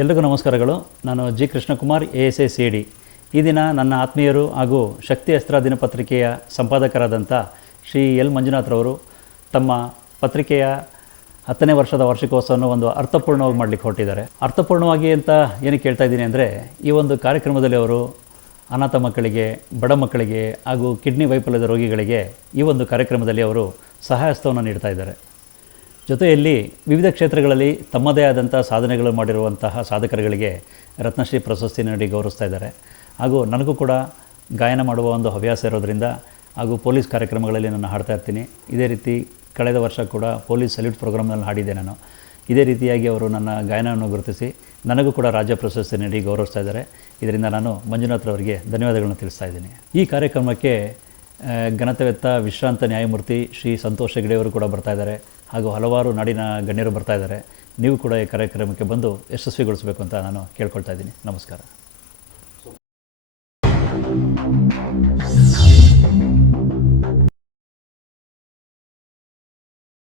ಎಲ್ರಿಗೂ ನಮಸ್ಕಾರಗಳು. ನಾನು ಜಿ ಕೃಷ್ಣಕುಮಾರ್, ASA CD. ಈ ದಿನ ನನ್ನ ಆತ್ಮೀಯರು ಹಾಗೂ ಶಕ್ತಿ ಅಸ್ತ್ರ ದಿನಪತ್ರಿಕೆಯ ಸಂಪಾದಕರಾದಂಥ ಶ್ರೀ ಎಲ್ ಮಂಜುನಾಥ್ರವರು ತಮ್ಮ ಪತ್ರಿಕೆಯ 10ನೇ ವರ್ಷದ ವಾರ್ಷಿಕೋತ್ಸವವನ್ನು ಒಂದು ಅರ್ಥಪೂರ್ಣವಾಗಿ ಮಾಡಲಿಕ್ಕೆ ಹೊರಟಿದ್ದಾರೆ. ಅರ್ಥಪೂರ್ಣವಾಗಿ ಅಂತ ಏನಕ್ಕೆ ಹೇಳ್ತಾ ಇದ್ದೀನಿ ಅಂದರೆ, ಈ ಒಂದು ಕಾರ್ಯಕ್ರಮದಲ್ಲಿ ಅವರು ಅನಾಥ ಮಕ್ಕಳಿಗೆ, ಬಡ ಮಕ್ಕಳಿಗೆ ಹಾಗೂ ಕಿಡ್ನಿ ವೈಫಲ್ಯದ ರೋಗಿಗಳಿಗೆ ಈ ಒಂದು ಕಾರ್ಯಕ್ರಮದಲ್ಲಿ ಅವರು ಸಹಾಯಹಸ್ತವನ್ನು ನೀಡ್ತಾ ಇದ್ದಾರೆ. ಜೊತೆಯಲ್ಲಿ ವಿವಿಧ ಕ್ಷೇತ್ರಗಳಲ್ಲಿ ತಮ್ಮದೇ ಆದಂಥ ಸಾಧನೆಗಳು ಮಾಡಿರುವಂತಹ ಸಾಧಕರುಗಳಿಗೆ ರತ್ನಶ್ರೀ ಪ್ರಶಸ್ತಿ ನೀಡಿ ಗೌರವಿಸ್ತಾ ಇದ್ದಾರೆ. ಹಾಗೂ ನನಗೂ ಕೂಡ ಗಾಯನ ಮಾಡುವ ಒಂದು ಹವ್ಯಾಸ ಇರೋದರಿಂದ ಹಾಗೂ ಪೊಲೀಸ್ ಕಾರ್ಯಕ್ರಮಗಳಲ್ಲಿ ನಾನು ಹಾಡ್ತಾ ಇರ್ತೀನಿ. ಇದೇ ರೀತಿ ಕಳೆದ ವರ್ಷ ಕೂಡ ಪೊಲೀಸ್ ಸಲ್ಯೂಟ್ ಪ್ರೋಗ್ರಾಮ್ನಲ್ಲಿ ಹಾಡಿದ್ದೆ ನಾನು. ಇದೇ ರೀತಿಯಾಗಿ ಅವರು ನನ್ನ ಗಾಯನವನ್ನು ಗುರುತಿಸಿ ನನಗೂ ಕೂಡ ರಾಜ್ಯ ಪ್ರಶಸ್ತಿ ನೀಡಿ ಗೌರವಿಸ್ತಾ ಇದ್ದಾರೆ. ಇದರಿಂದ ನಾನು ಮಂಜುನಾಥ್ರವರಿಗೆ ಧನ್ಯವಾದಗಳನ್ನು ತಿಳಿಸ್ತಾ ಇದ್ದೀನಿ. ಈ ಕಾರ್ಯಕ್ರಮಕ್ಕೆ ಘನತೆವೆತ್ತ ವಿಶ್ರಾಂತ ನ್ಯಾಯಮೂರ್ತಿ ಶ್ರೀ ಸಂತೋಷ್ ಹೆಗ್ಡೆ ಅವರು ಕೂಡ ಬರ್ತಾ ಇದ್ದಾರೆ. ಹಾಗೂ ಹಲವಾರು ನಾಡಿನ ಗಣ್ಯರು ಬರ್ತಾ ಇದ್ದಾರೆ. ನೀವು ಕೂಡ ಈ ಕಾರ್ಯಕ್ರಮಕ್ಕೆ ಬಂದು ಯಶಸ್ವಿಗೊಳಿಸಬೇಕು ಅಂತ ನಾನು ಕೇಳ್ಕೊಳ್ತಾ ಇದ್ದೀನಿ. ನಮಸ್ಕಾರ.